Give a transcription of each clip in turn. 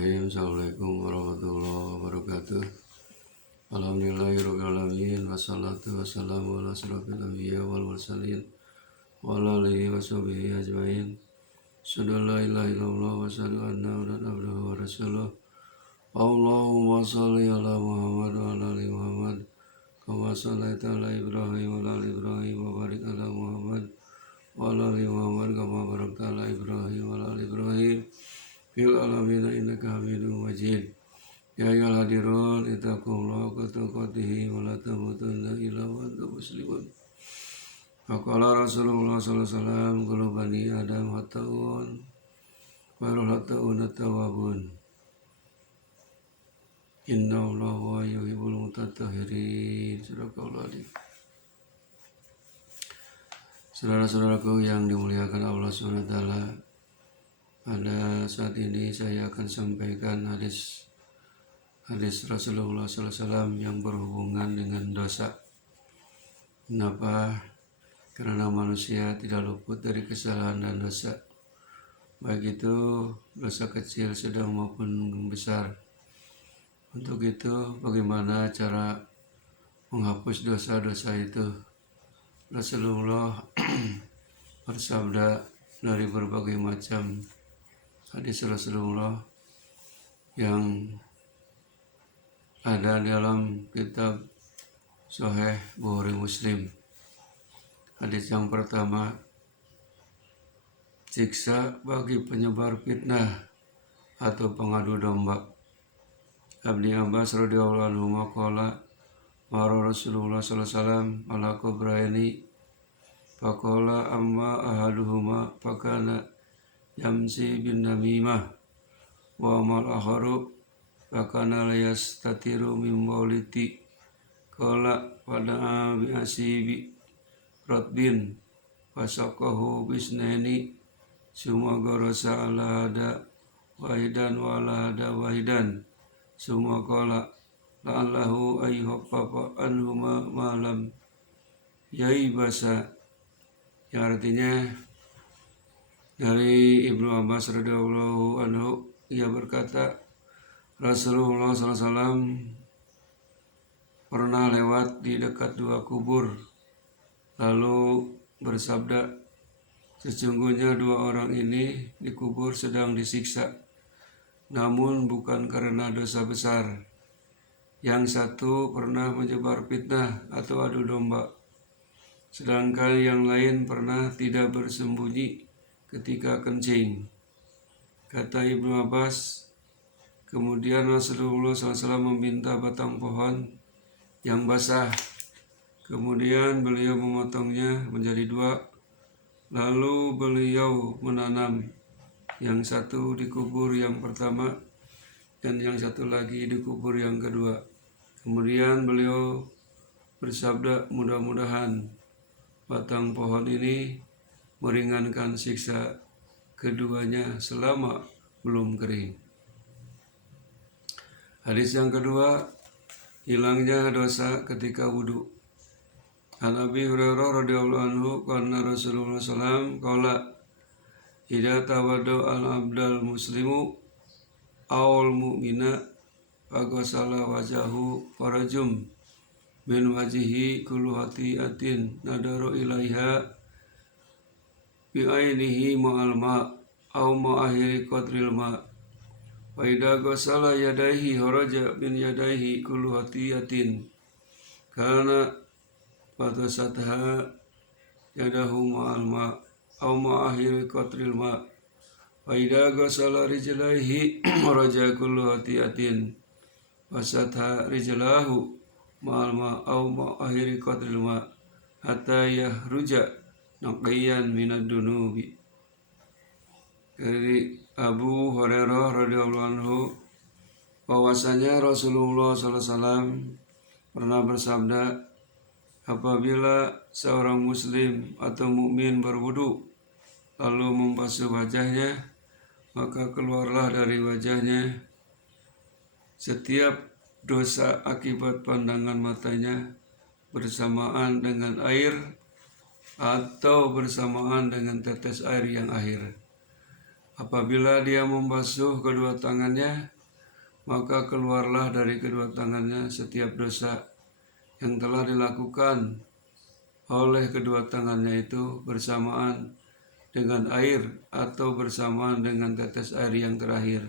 Bismillahirrahmanirrahim. Assalamualaikum warahmatullahi wabarakatuh. Alhamdulillahirabbil alamin wassalatu wassalamu ala asyrofil anbiya wal mursalin wa ala alihi washabihi ajmain. Asyhadu an la ilaha illallah wa asyhadu anna Muhammadan abduhu wa rasuluh. Allahumma shalli ala Muhammad wa ala ali Muhammad kama shallaita ala Ibrahim wa ala ali Ibrahim wa barik ala Muhammad wa ala ali Muhammad kama barakta ala Ibrahim wa ala ali Ibrahim fil alamin innaka Hamidum Majid. Ya ayyuhal hadirun ittaqullaha haqqa tuqatih wa la tamutunna illa wa antum muslimun. Faqala Rasulullah sallallahu alaihi wasallam kullu bani Adam khata'un wa khata'un at-tawwabun. Innallaha yuhibbul mutatahhirin. Sadaqallahu alazim. Saudara-saudaraku yang dimuliakan Allah Subhanahu wa taala, pada saat ini saya akan sampaikan hadis Rasulullah SAW yang berhubungan dengan dosa. Kenapa? Karena manusia tidak luput dari kesalahan dan dosa, baik itu dosa kecil, sedang maupun besar. Untuk itu, bagaimana cara menghapus dosa-dosa itu? Rasulullah bersabda dari berbagai macam hadis Rasulullah yang ada dalam kitab Sahih Bukhari Muslim. Hadis yang pertama, siksa bagi penyebar fitnah atau pengadu domba. Ibnu Abbas radhiyallahu anhu qala mara Rasulullah sallallahu alaihi wasallam ala kubraini faqala amma ahaduhuma fakana yamsi bin namimah wa amal akharu fakana la yastatiru min mauliti qala wada'a bi asibi ratbin fasaqahu bisnani summa garasa ala hada wahidan wa ala hada wahidan summa qala la'allahu ayyuhaffafa anhuma malam yaibasa, yang artinya dari Ibnu Abbas radhiyallahu anhu, ia berkata Rasulullah SAW pernah lewat di dekat dua kubur lalu bersabda, sesungguhnya dua orang ini dikubur sedang disiksa, namun bukan karena dosa besar. Yang satu pernah menyebar fitnah atau adu domba, sedangkan yang lain pernah tidak bersembunyi ketika kencing. Kata Ibnu Abbas, kemudian Rasulullah SAW meminta batang pohon yang basah. Kemudian beliau memotongnya menjadi dua, lalu beliau menanam yang satu di kubur yang pertama dan yang satu lagi di kubur yang kedua. Kemudian beliau bersabda, mudah-mudahan batang pohon ini meringankan siksa keduanya selama belum kering. Hadis yang kedua, hilangnya dosa ketika wudu. An Abi Hurairah radhiyallahu anhu kana Rasulullah sallallahu alaihi wasallam qala idza tawadda al-abdal muslimu awal mu'mina faghasala wajahu farajum min wajihi kullu hatiatin nadaru ilaiha bi ainihi ma'al ma' aw ma'ahiri qadril ma' wa idza ghasala yadaihi haraja min yadaihi kullu hatiatin kana fatasatha yadahu ma'al ma' aw ma'ahiri qadril ma' wa idza ghasala rijlaihi haraja kullu hatiatin wasatha rijlahu ma'al ma' aw ma'ahiri qadril ma' hatta yahruja naqiyan minad dunubi. Dari Abu Hurairah radhiyallahu anhu bahwasanya Rasulullah SAW pernah bersabda, apabila seorang muslim atau mukmin berwudu lalu membasuh wajahnya, maka keluarlah dari wajahnya setiap dosa akibat pandangan matanya bersamaan dengan air atau bersamaan dengan tetes air yang akhir. Apabila dia membasuh kedua tangannya, maka keluarlah dari kedua tangannya setiap dosa yang telah dilakukan oleh kedua tangannya itu bersamaan dengan air atau bersamaan dengan tetes air yang terakhir.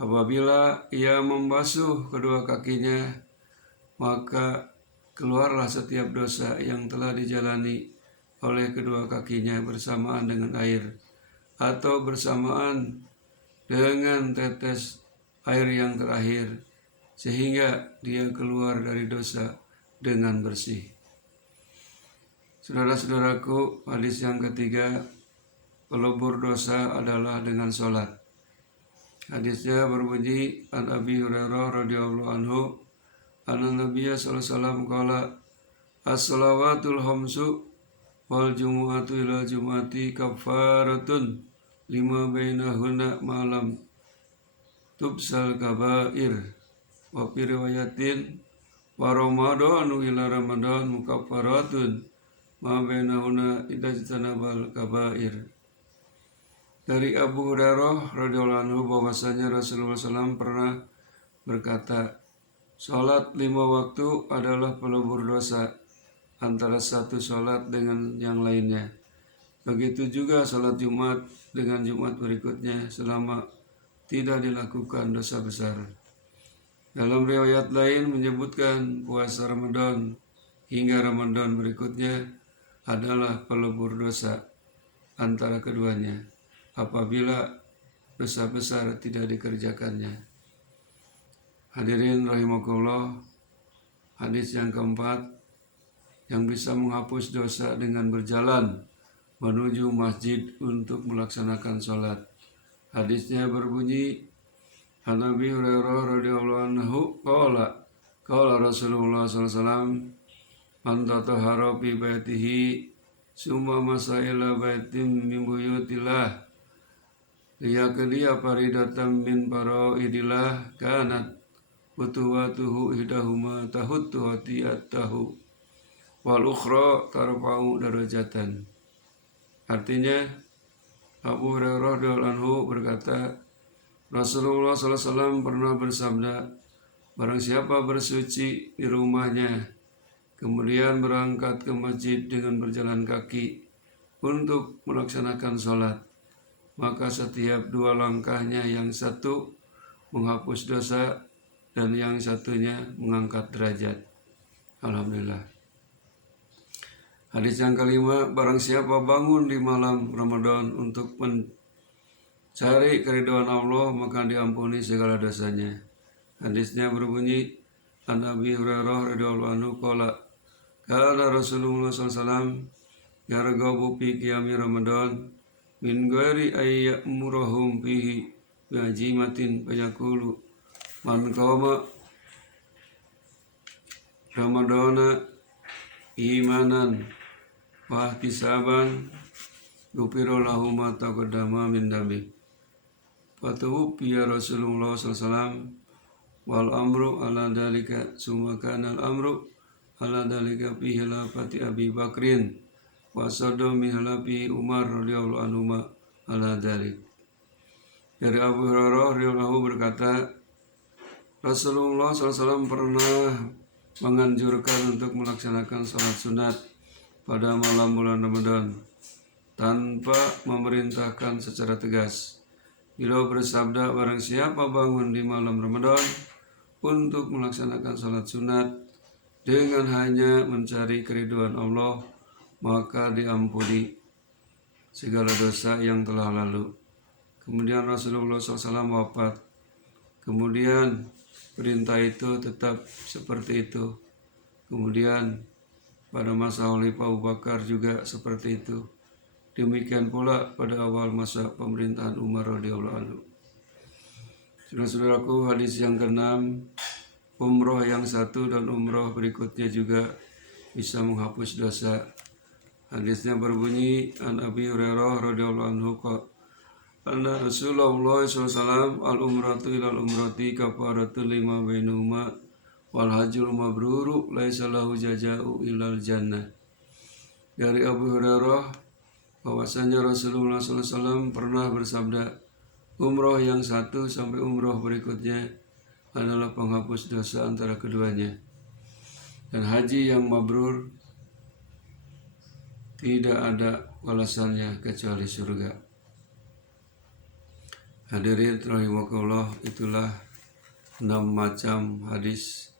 Apabila ia membasuh kedua kakinya, maka keluarlah setiap dosa yang telah dijalani oleh kedua kakinya bersamaan dengan air atau bersamaan dengan tetes air yang terakhir, sehingga dia keluar dari dosa dengan bersih. Saudara-saudaraku, hadis yang ketiga, pelebur dosa adalah dengan sholat. Hadisnya berbunyi, an Abi Hurairah radhiyallahu anhu, anna Nabiyya sallallahu alaihi wasallam qala, as-salawatul khamsu wal jumu'atu ila jumu'ati kafaratun lima bainahunna malam tubsal kabair. Wa fi riwayatin wa ramadhanu ila ramadan mukaffaratun ma bainahunna idajtanabal kabair. Dari Abu Hurairah radhiyallahu anhu bahwasanya Rasulullah SAW pernah berkata, sholat 5 waktu adalah pelebur dosa antara satu sholat dengan yang lainnya. Begitu juga sholat Jumat dengan Jumat berikutnya selama tidak dilakukan dosa besar. Dalam riwayat lain menyebutkan puasa Ramadan hingga Ramadan berikutnya adalah pelebur dosa antara keduanya apabila dosa besar tidak dikerjakannya. Hadirin rahimakumullah, hadis yang keempat, yang bisa menghapus dosa dengan berjalan menuju masjid untuk melaksanakan sholat. Hadisnya berbunyi, an Abi Hurairah radhiyallahu anhu qala Rasulullah sallallahu alaihi wasallam, man tatahhara fi baitihi summa masaila baitin min buyutillah liyaqdiya faridatan min faraidillah kanat butuwatuhu ihdahuma tahuttu hatiatahu wal ukhra tarfa'u darajatan. Artinya, Abu Hurairah radhiyallahu anhu berkata, Rasulullah SAW pernah bersabda, barang siapa bersuci di rumahnya, kemudian berangkat ke masjid dengan berjalan kaki untuk melaksanakan sholat, maka setiap 2 langkahnya yang satu menghapus dosa dan yang satunya mengangkat derajat. Alhamdulillah. Hadis yang kelima, barang siapa bangun di malam Ramadan untuk mencari keridhaan Allah, maka diampuni segala dosanya. Hadisnya berbunyi, an Abi Hurairah radhiyallahu anhu qala, kana Rasulullah SAW yarghabu fi qiyami Ramadan min ghairi ay ya'muruhum fihi bi'ajimatin fayaqulu man qama Ramadana imanan wa ihtisaban ghufira lahu ma taqaddama min dambi. Fatuwfiya Rasulullah SAW wal amru ala dalika summa kana al amru ala dalika fi hilafati Abi Bakrin wa sadda min hilafi Umar radhiyallahu anhu ala dalik. Dari Abu Hurairah radhiyallahu anhu berkata, Rasulullah SAW pernah menganjurkan untuk melaksanakan sholat sunat pada malam bulan Ramadan tanpa memerintahkan secara tegas. Beliau bersabda, barang siapa bangun di malam Ramadan untuk melaksanakan sholat sunat dengan hanya mencari keridhaan Allah, maka diampuni segala dosa yang telah lalu. Kemudian Rasulullah SAW wafat. Kemudian perintah itu tetap seperti itu. Kemudian pada masa Khalifah Abu Bakar juga seperti itu. Demikian pula pada awal masa pemerintahan Umar radhiyallahu anhu. Saudara-saudaraku, hadis yang ke-6, umroh yang satu dan umroh berikutnya juga bisa menghapus dosa. Hadisnya berbunyi, an Abi Hurairah radhiyallahu anhu anna Rasulullah SAW al-umratu ilal umrati kafaratun lima bainahuma wal hajjul mabruru laisa lahu jaza'u ilal jannah. Dari Abu Hurairah bahwasanya Rasulullah SAW pernah bersabda, umroh yang satu sampai umroh berikutnya adalah penghapus dosa antara keduanya, dan haji yang mabrur tidak ada balasannya kecuali surga. Hadirin rahimakumullah, itulah 6 macam hadis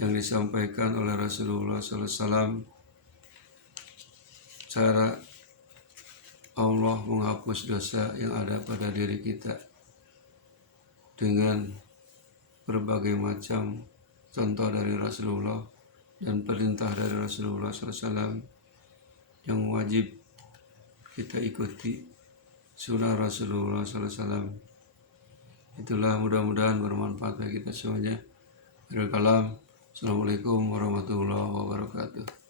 yang disampaikan oleh Rasulullah SAW, cara Allah menghapus dosa yang ada pada diri kita dengan berbagai macam contoh dari Rasulullah dan perintah dari Rasulullah SAW yang wajib kita ikuti, sunnah Rasulullah SAW. Itulah, mudah-mudahan bermanfaat bagi kita semuanya. Akhirul kalam. Assalamualaikum warahmatullahi wabarakatuh.